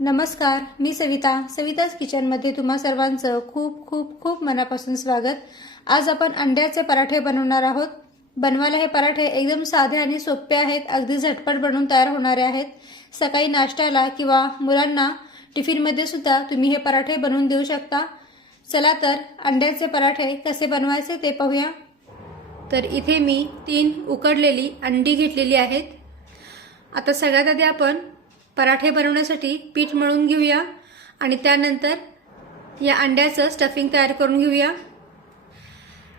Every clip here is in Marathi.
नमस्कार, मी सविताच किचनमध्ये तुम्हा सर्वांचं खूप खूप खूप मनापासून स्वागत। आज आपण अंड्याचे पराठे बनवणार आहोत। बनवायला हे पराठे एकदम साधे आणि सोपे आहेत, अगदी झटपट बनवून तयार होणारे आहेत। सकाळी नाश्त्याला किंवा मुलांना टिफिनमध्ये सुद्धा तुम्ही हे पराठे बनवून देऊ शकता। चला तर अंड्याचे पराठे कसे बनवायचे ते पाहूया। तर इथे मी 3 उकडलेली अंडी घेतलेली आहेत। आता सगळ्यात आधी आपण पराठे बनवण्यासाठी पीठ मळून घेऊया आणि त्यानंतर या अंड्याचं स्टफिंग तयार करून घेऊया।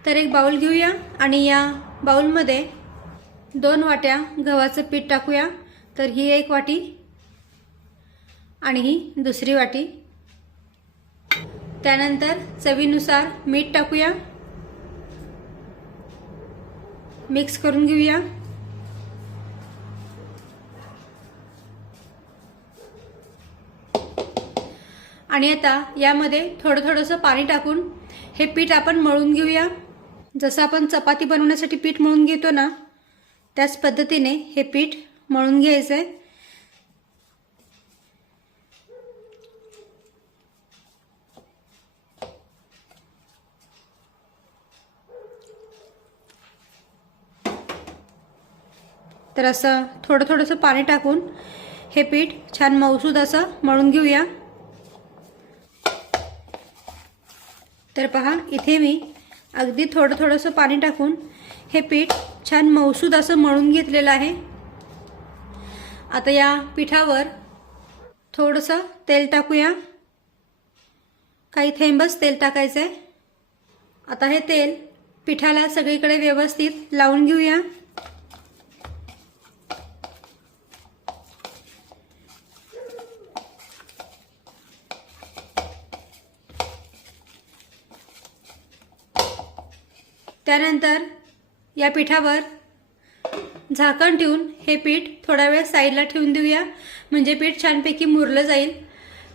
तर एक बाउल घेऊया आणि या बाउलमध्ये 2 वाट्या गव्हाचं पीठ टाकूया। तर ही एक वाटी आणि ही दुसरी वाटी। त्यानंतर चवीनुसार मीठ टाकूया, मिक्स करून घेऊया। आणि आता यामध्ये थोडंसं पाणी टाकून हे पीठ आपण मळून घेऊया। जसं आपण चपाती बनवण्यासाठी पीठ मळून घेतो ना, त्याच पद्धतीने हे पीठ मळून घ्यायचंय। तर असं थोडंसं पाणी टाकून हे पीठ छान मऊसूद असं मळून घेऊया। तर पहा, इथे मी अगदी थोडंसं पाणी टाकून हे पीठ छान मऊसूद असं मळून घेतलेलं आहे। आता या पिठावर थोडंसं तेल टाकूया, काही थेंबच तेल टाकायचंय। आता हे तेल पिठाला सगळीकडे व्यवस्थित लावून घेऊया। त्यानंतर या पिठावर झाकण ठेवून हे पीठ थोडा वेळ साईडला ठेवून देऊया, म्हणजे पीठ छानपैकी मुरलं जाईल।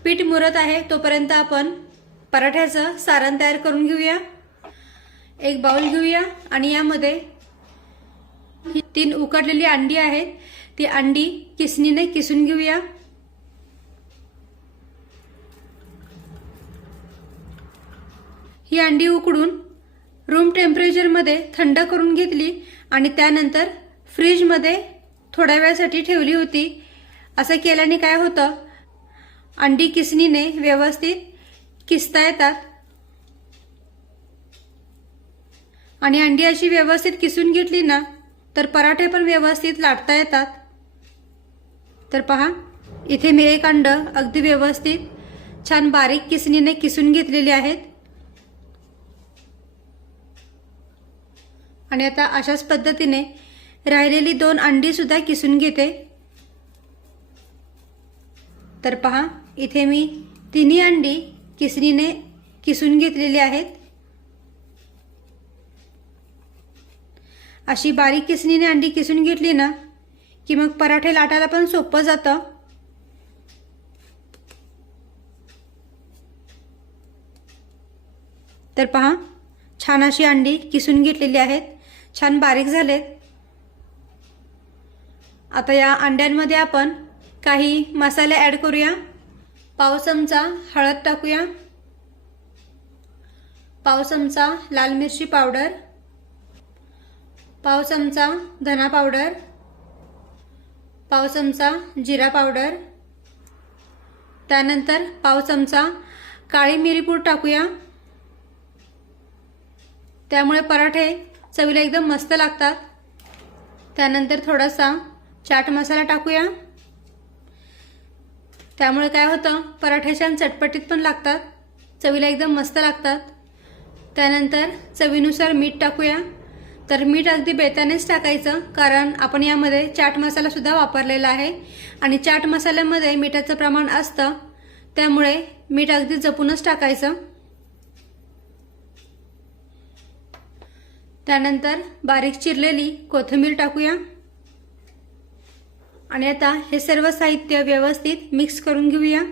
पीठ मुरत आहे तोपर्यंत आपण पराठ्याचं सारण तयार करून घेऊया। एक बाउल घेऊया आणि यामध्ये ही 3 उकडलेली अंडी आहेत, ती अंडी किसणीने किसून घेऊया। ही अंडी उकडून रूम टेम्परेचरमध्ये थंड करून घेतली आणि त्यानंतर फ्रीजमध्ये थोड्या वेळासाठी ठेवली होती। असं केल्याने काय होतं, अंडी किसणीने व्यवस्थित किसता येतात आणि अंडी अशी व्यवस्थित किसून घेतली ना, तर पराठे पण व्यवस्थित लाटता येतात। तर पहा, इथे मी एक अंड अगदी व्यवस्थित छान बारीक किसणीने किसून घेतलेली आहेत। आणि आता अशाच पद्धतीने राहिलेली 2 अंडी सुद्धा किसून घेते। तर पहा, इथे मी 3 अंडी किसणीने किसून घेतलेली आहेत। अशी बारीक किसणीने अंडी किसून घेतली ना की मग पराठे लाटायला पण सोपं जातं। तर पहा, छान अशी अंडी किसून घेतलेली आहेत, छान बारीक झालेत। आता या अंड्यांमध्ये आपण काही मसाले ॲड करूया। पाव चमचा हळद टाकूया, पाव चमचा लाल मिरची पावडर, पाव चमचा धना पावडर, पाव चमचा जिरा पावडर, त्यानंतर पाव चमचा काळी मिरी पूड टाकूया। त्यामुळे पराठे चवीला एकदम मस्त लागतात। त्यानंतर थोडासा चाट मसाला टाकूया, त्यामुळे काय होतं, पराठे छान चटपटीत पण लागतात, चवीला एकदम मस्त लागतात। त्यानंतर चवीनुसार मीठ टाकूया। तर मीठ अगदी बेतानेच टाकायचं, कारण आपण यामध्ये चाट मसाला सुद्धा वापरलेला आहे आणि चाट मसाल्यामध्ये मिठाचं प्रमाण असतं, त्यामुळे मीठ अगदी जपूनच टाकायचं। त्यानंतर बारीक चिरलेली कोथिंबीर टाकूया आणि आता हे सर्व साहित्य व्यवस्थित मिक्स करून घेऊया।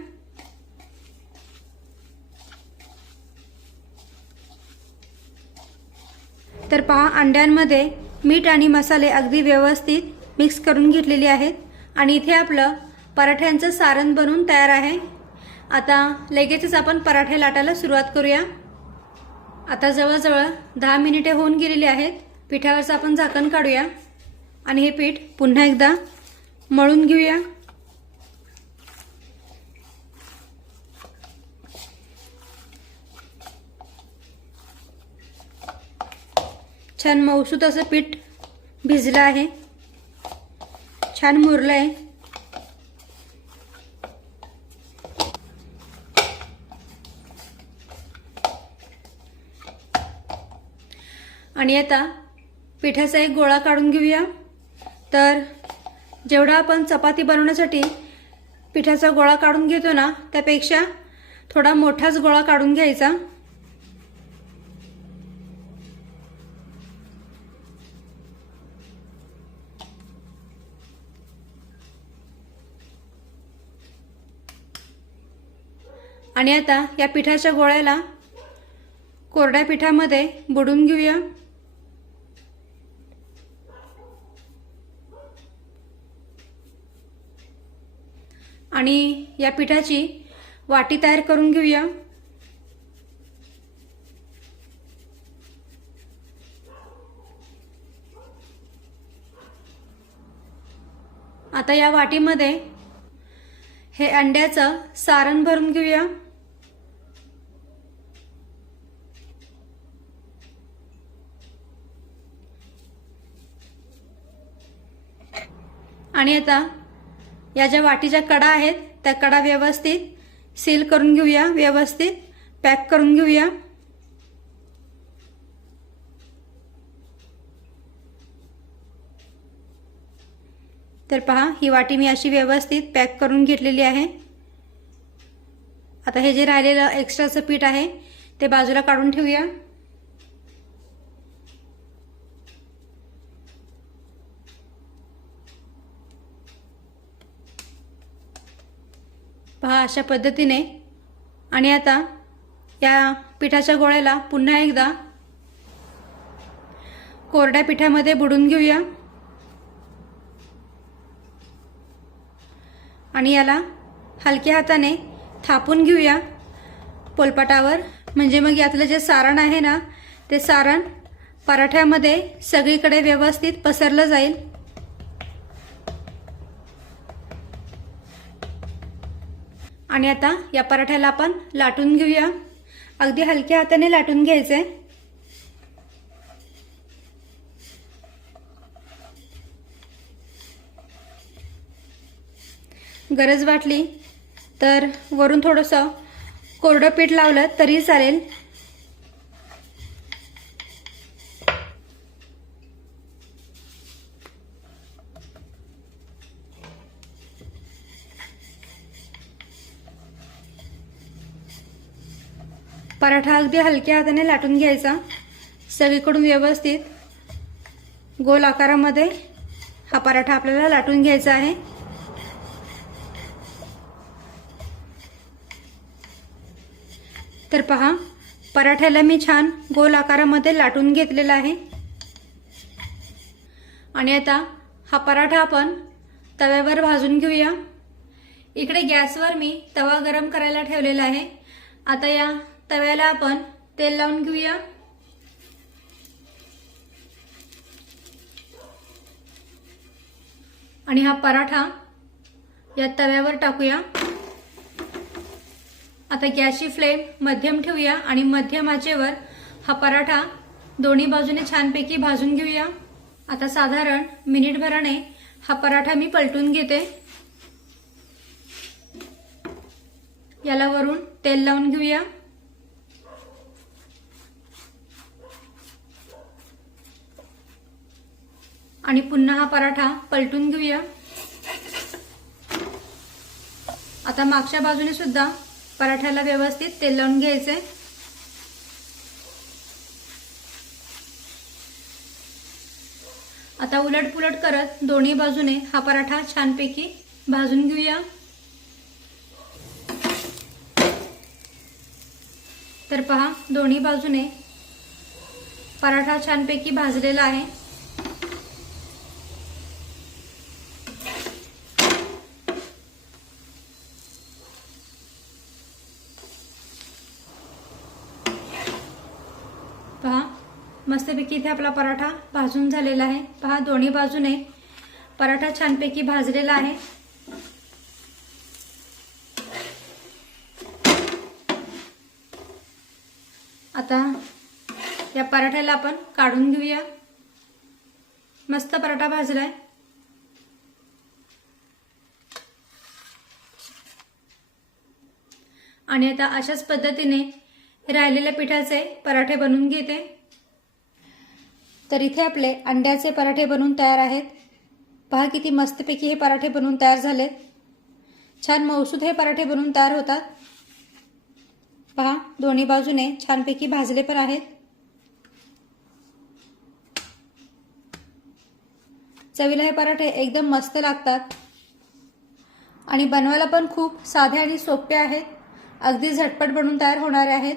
तर पहा, अंड्यांमध्ये मीठ आणि मसाले अगदी व्यवस्थित मिक्स करून घेतलेले आहेत आणि इथे आपलं पराठ्यांचं सारण बनून तयार आहे। आता लगेचच आपण पराठे लाटायला सुरुवात करूया। आता जवळजवळ 10 मिनिटे होऊन गेलेली आहेत। पिठावरचं आपण झाकण काढूया आणि हे पीठ पुन्हा एकदा मळून घेऊया। छान मऊसूत असं पीठ भिजलं आहे, छान मुरलं आहे। आणि आता पिठाचा एक गोळा काढून घेऊया। तर जेवढा आपण चपाती बनवण्यासाठी पिठाचा गोळा काढून घेतो ना, त्यापेक्षा थोडा मोठाच गोळा काढून घ्यायचा। आणि आता या पिठाच्या गोळ्याला कोरड्या पिठामध्ये बुडवून घेऊया। आणि या पिठाची वाटी तयार करून घेऊया। आता या वाटीमध्ये हे अंड्याचं सारण भरून घेऊया। आणि आता या ज्या वाटीच्या कडा आहेत त्या कडा व्यवस्थित सील करून घेऊया, व्यवस्थित पॅक करून घेऊया। तर पहा, ही वाटी मी अशी व्यवस्थित पॅक करून घेतलेली आहे। आता हे जे राहिलेलं एक्स्ट्राचं पीठ आहे ते बाजूला काढून ठेवूया। पहा अशा पद्धतीने। आणि आता या पिठाच्या गोळ्याला पुन्हा एकदा कोरड्या पिठामध्ये बुडवून घेऊया आणि याला हलक्या हाताने थापून घेऊया पोलपाटावर। म्हणजे मग यातलं जे सारण आहे ना, ते सारण पराठ्यामध्ये सगळीकडे व्यवस्थित पसरलं जाईल। आणि आता या पराठ्याला आपण लाटून घेऊया। अगदी हलक्या हाताने लाटून घ्यायचे। गरज वाटली तर वरून थोडंसं कोरडं पीठ लावलं तरी चालेल। पराठा अगदी हलक्या हाताने लाटून घ्यायचा। सगळीकडून व्यवस्थित गोल आकारामध्ये हा पराठा आपल्याला लाटून घ्यायचा आहे। तर पहा, पराठ्याला मी छान गोल आकारामध्ये लाटून घेतलेला आहे। आणि आता हा पराठा आपण तव्यावर भाजून घेऊया। इकडे गॅसवर मी तवा गरम करायला ठेवलेला आहे। आता या तव्याला आपण तेल लावून घेऊया। आणि हा पराठा या तव्यावर टाकूया। आता गॅसची फ्लेम मध्यम ठेवूया आणि मध्यम आचेवर हा पराठा दोन्ही बाजूने छानपैकी भाजून घेऊया। आता साधारण मिनिटभराने हा पराठा मी पलटून घेते। याला वरून तेल लावून घेऊया। आणि पुन्हा हा पराठा पलटून घेऊया। आता मागच्या बाजूने सुद्धा पराठ्याला व्यवस्थित तेल लावून घ्यायचे। आता उलट पुलट करत दोन्ही बाजूने हा पराठा छानपैकी भाजून घेऊया। तर पहा, दोन्ही बाजूने पराठा छानपैकी भाजलेला आहे। मस्तपैकी इथे आपला पराठा भाजून झालेला आहे। पहा दोन्ही बाजूने पराठा छानपैकी भाजलेला आहे। आता या पराठ्याला आपण काढून घेऊया। मस्त पराठा भाजलाय। आणि आता अशाच पद्धतीने राहिलेल्या पिठाचे पराठे बनवून घेते। तर इथे आपले अंड्याचे पराठे बनवून तयार आहेत। पहा किती मस्तपैकी हे पराठे बनवून तयार झालेत। छान मऊसूद हे पराठे बनवून तयार होतात। पहा दोन्ही बाजूने छानपैकी भाजले पण आहेत। चवीला हे पराठे एकदम मस्त लागतात आणि बनवायला पण खूप साधे आणि सोपे आहेत। अगदी झटपट बनवून तयार होणारे आहेत।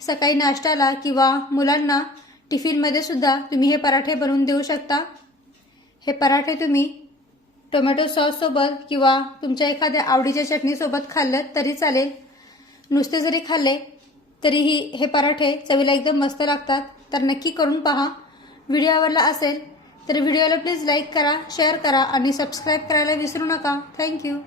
सकाळी नाश्त्याला किंवा मुलांना टिफिनमध्ये सुद्धा तुम्ही हे पराठे बनवून देऊ शकता। हे पराठे तुम्ही टोमॅटो सॉस सोबत किंवा तुमच्या एखाद्या आवडीच्या चटणी सोबत खाल्ले तरी चालेल। नुसते जरी खाल्ले तरीही हे पराठे चवीला एकदम मस्त लागतात। तर नक्की करून पहा। व्हिडिओ आवडला असेल तर व्हिडिओला प्लीज लाईक करा, शेअर करा आणि सबस्क्राईब करायला विसरू नका। थँक्यू।